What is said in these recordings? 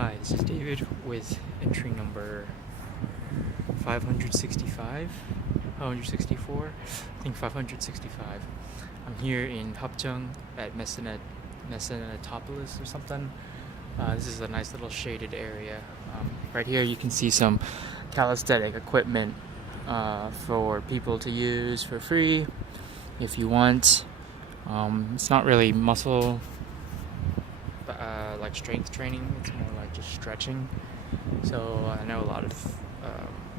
Hi, this is David with entry number 565, 564, I think 565. I'm here in Hapjeong at Mesenatopolis or something. This is a nice little shaded area. Right here you can see some calisthenic equipment for people to use for free if you want. It's not really muscle like strength training, it's more like just stretching. So I know a lot of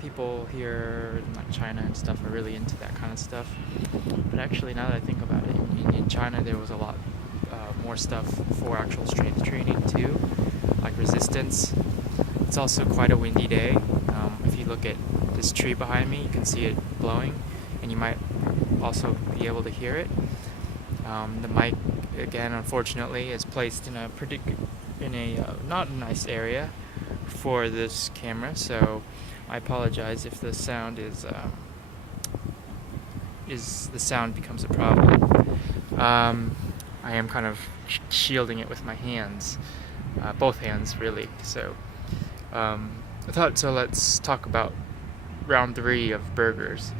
people here in like China and stuff are really into that kind of stuff. But actually, now that I think about it, in China there was a lot more stuff for actual strength training too, like resistance. It's also quite a windy day. If you look at this tree behind me, you can see it blowing, and you might also be able to hear it. The mic, again, unfortunately, is placed in a not a nice area for this camera, so I apologize if the sound the sound becomes a problem. I am kind of shielding it with my hands, both hands really. So let's talk about round 3 of burgers.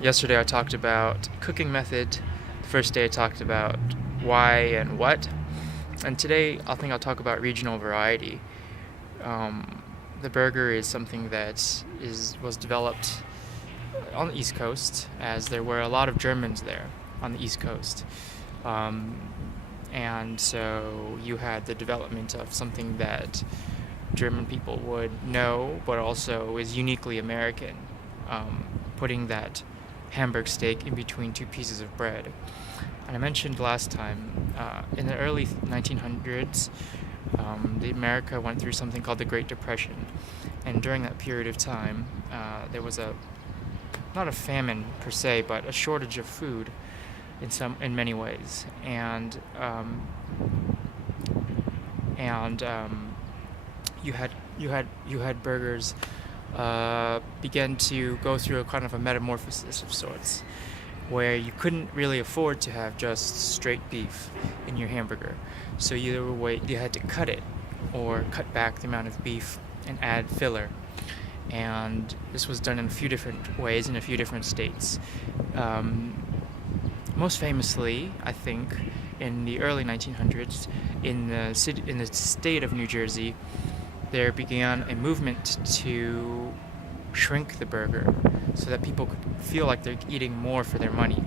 Yesterday I talked about cooking method. The first day I talked about why and what. And today I think I'll talk about regional variety. The burger is something that was developed on the East Coast, as there were a lot of Germans there on the East Coast. And so you had the development of something that German people would know, but also is uniquely American, putting that Hamburg steak in between 2 pieces of bread. And I mentioned last time, in the early 1900s, America went through something called the Great Depression. And during that period of time, there was not a famine per se, but a shortage of food in many ways. And you had burgers began to go through a kind of a metamorphosis of sorts, where you couldn't really afford to have just straight beef in your hamburger. So you had to cut it, or cut back the amount of beef and add filler. And this was done in a few different ways in a few different states. Most famously, I think, in the early 1900s, in the state of New Jersey, there began a movement to shrink the burger so that people could feel like they're eating more for their money.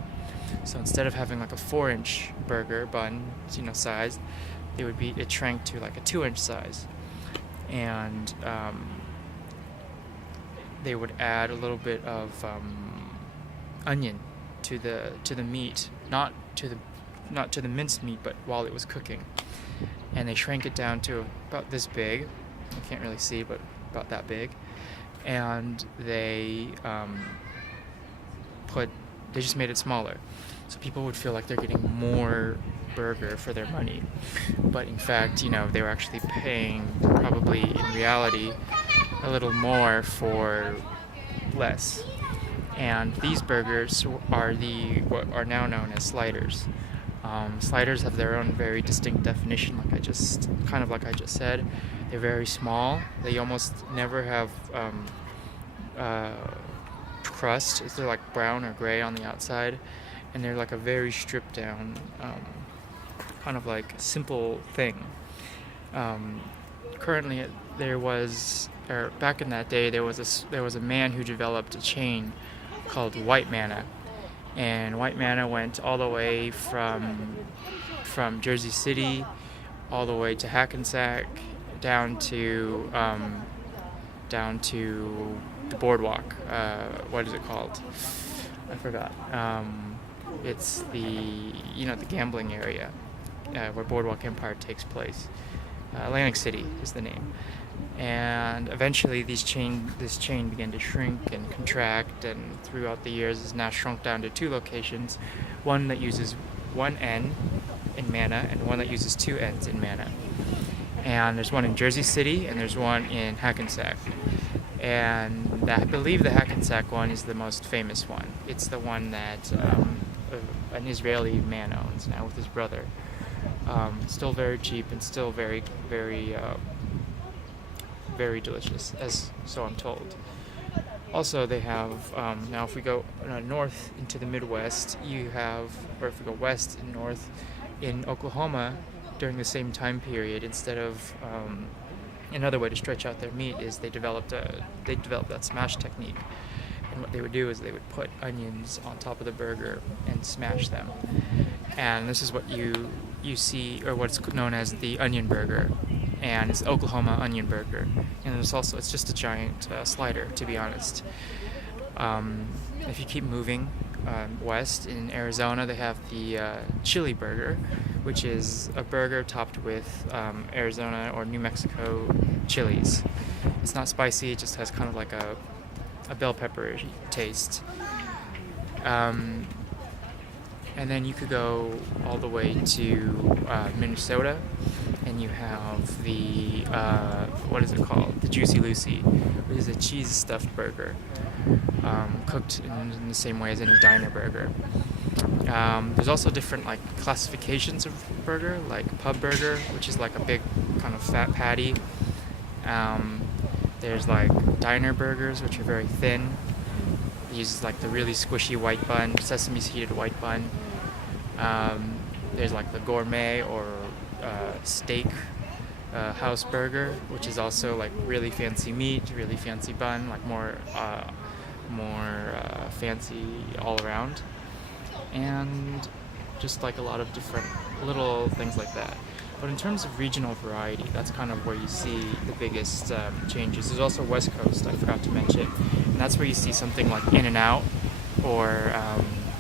So instead of having like a 4-inch burger bun, size, it shrank to like a 2-inch size. And they would add a little bit of onion to the meat, not to the minced meat, but while it was cooking. And they shrank it down to about this big. You can't really see, but about that big. And they just made it smaller, so people would feel like they're getting more burger for their money. But in fact, they were actually paying, probably in reality, a little more for less. And these burgers are what are now known as sliders. Sliders have their own very distinct definition, like I just said. They're very small. They almost never have crust. They're like brown or gray on the outside, and they're like a very stripped down, kind of like simple thing. Currently, back in that day, there was a man who developed a chain called White Manna. And White Manna went all the way from Jersey City all the way to Hackensack, down to the boardwalk. What is it called? I forgot. It's the gambling area where Boardwalk Empire takes place. Atlantic City is the name. And eventually this chain began to shrink and contract, and throughout the years is now shrunk down to 2 locations, one that uses 1 N in Manna and one that uses 2 N's in Manna. And there's one in Jersey City and there's one in Hackensack. And I believe the Hackensack one is the most famous one. It's the one that an Israeli man owns now with his brother. Still very cheap and still very, very, very delicious, as so I'm told. Also, they have, now if we go north into the Midwest, or if we go west and north, in Oklahoma, during the same time period, instead of, another way to stretch out their meat is they developed that smash technique. And what they would do is they would put onions on top of the burger and smash them. And this is what you see, or what's known as the onion burger. And it's Oklahoma onion burger. And it's just a giant slider, to be honest. If you keep moving west, in Arizona, they have the chili burger, which is a burger topped with Arizona or New Mexico chilies. It's not spicy, it just has kind of like a bell pepper taste. And then you could go all the way to Minnesota, and you have the, what is it called? The Juicy Lucy, which is a cheese stuffed burger, cooked in the same way as any diner burger. There's also different like classifications of burger, like pub burger, which is like a big kind of fat patty. There's like diner burgers, which are very thin. It uses like the really squishy white bun, sesame seeded white bun. There's like the gourmet or steak house burger, which is also like really fancy meat, really fancy bun, like more fancy all around, and just like a lot of different little things like that. But in terms of regional variety, that's kind of where you see the biggest changes. There's also West Coast, I forgot to mention, and that's where you see something like In-N-Out or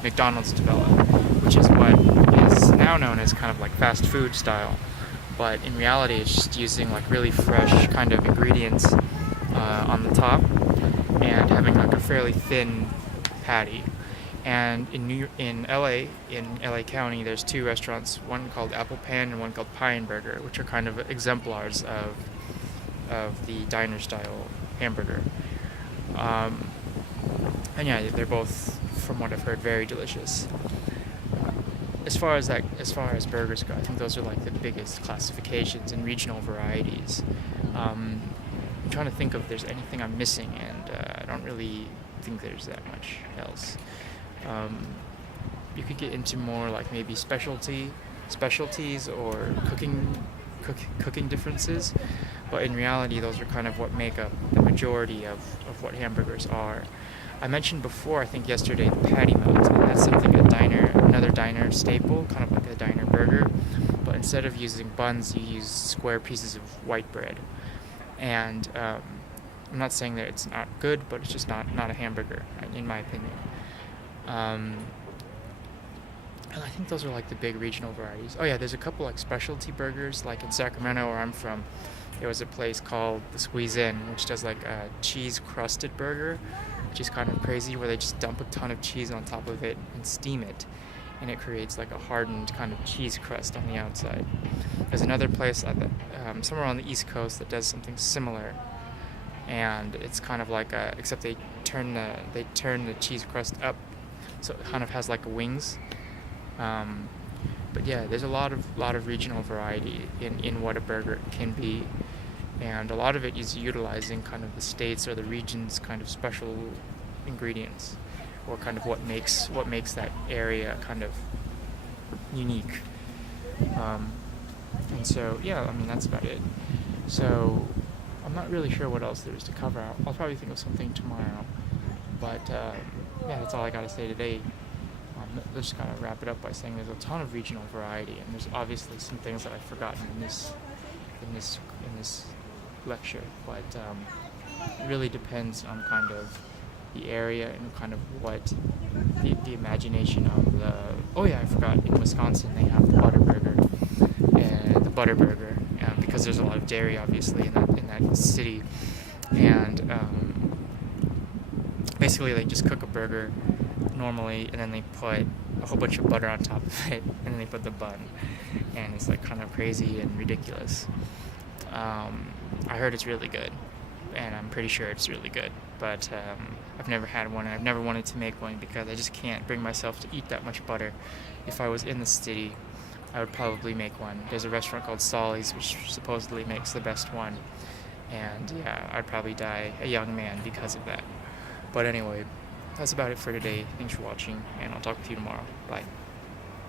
McDonald's develop, which is what is now known as kind of like fast food style. But in reality, it's just using like really fresh kind of ingredients on the top and having like a fairly thin patty. And in LA County, there's two restaurants, one called Apple Pan and one called Pine Burger, which are kind of exemplars of the diner style hamburger. And yeah, they're both, from what I've heard, very delicious. As far as burgers go, I think those are like the biggest classifications and regional varieties. I'm trying to think if there's anything I'm missing, and I don't really think there's that much else. You could get into more like maybe specialties or cooking differences, but in reality, those are kind of what make up the majority of what hamburgers are. I mentioned before, I think yesterday, the patty melt, and that's something another diner staple, kind of like a diner burger, but instead of using buns, you use square pieces of white bread. And I'm not saying that it's not good, but it's just not a hamburger, in my opinion. And I think those are like the big regional varieties. Oh yeah, there's a couple like specialty burgers, like in Sacramento where I'm from. There was a place called the Squeeze In, which does like a cheese crusted burger, which is kind of crazy, where they just dump a ton of cheese on top of it and steam it, and it creates like a hardened kind of cheese crust on the outside. There's another place somewhere on the East Coast that does something similar, and it's kind of like except they turn the cheese crust up, so it kind of has like wings. But yeah, there's a lot of regional variety in what a burger can be, and a lot of it is utilizing kind of the states or the region's kind of special ingredients, or kind of what makes that area kind of unique. And so yeah, I mean that's about it. So I'm not really sure what else there is to cover. I'll probably think of something tomorrow, but yeah, that's all I gotta say today. Let's just kind of wrap it up by saying there's a ton of regional variety, and there's obviously some things that I've forgotten in this lecture, but it really depends on kind of the area and kind of what the imagination of the. Oh yeah, I forgot. In Wisconsin, they have the butter burger, because there's a lot of dairy, obviously, in that city, and basically they just cook a burger normally, and then they put a whole bunch of butter on top of it, and then they put the bun, and it's like kind of crazy and ridiculous. I heard it's really good, and I'm pretty sure it's really good, but I've never had one, and I've never wanted to make one because I just can't bring myself to eat that much butter. If I was in the city, I would probably make one. There's a restaurant called Solly's which supposedly makes the best one. And yeah, I'd probably die a young man because of that. But anyway, that's about it for today. Thanks for watching, and I'll talk with you tomorrow. Bye.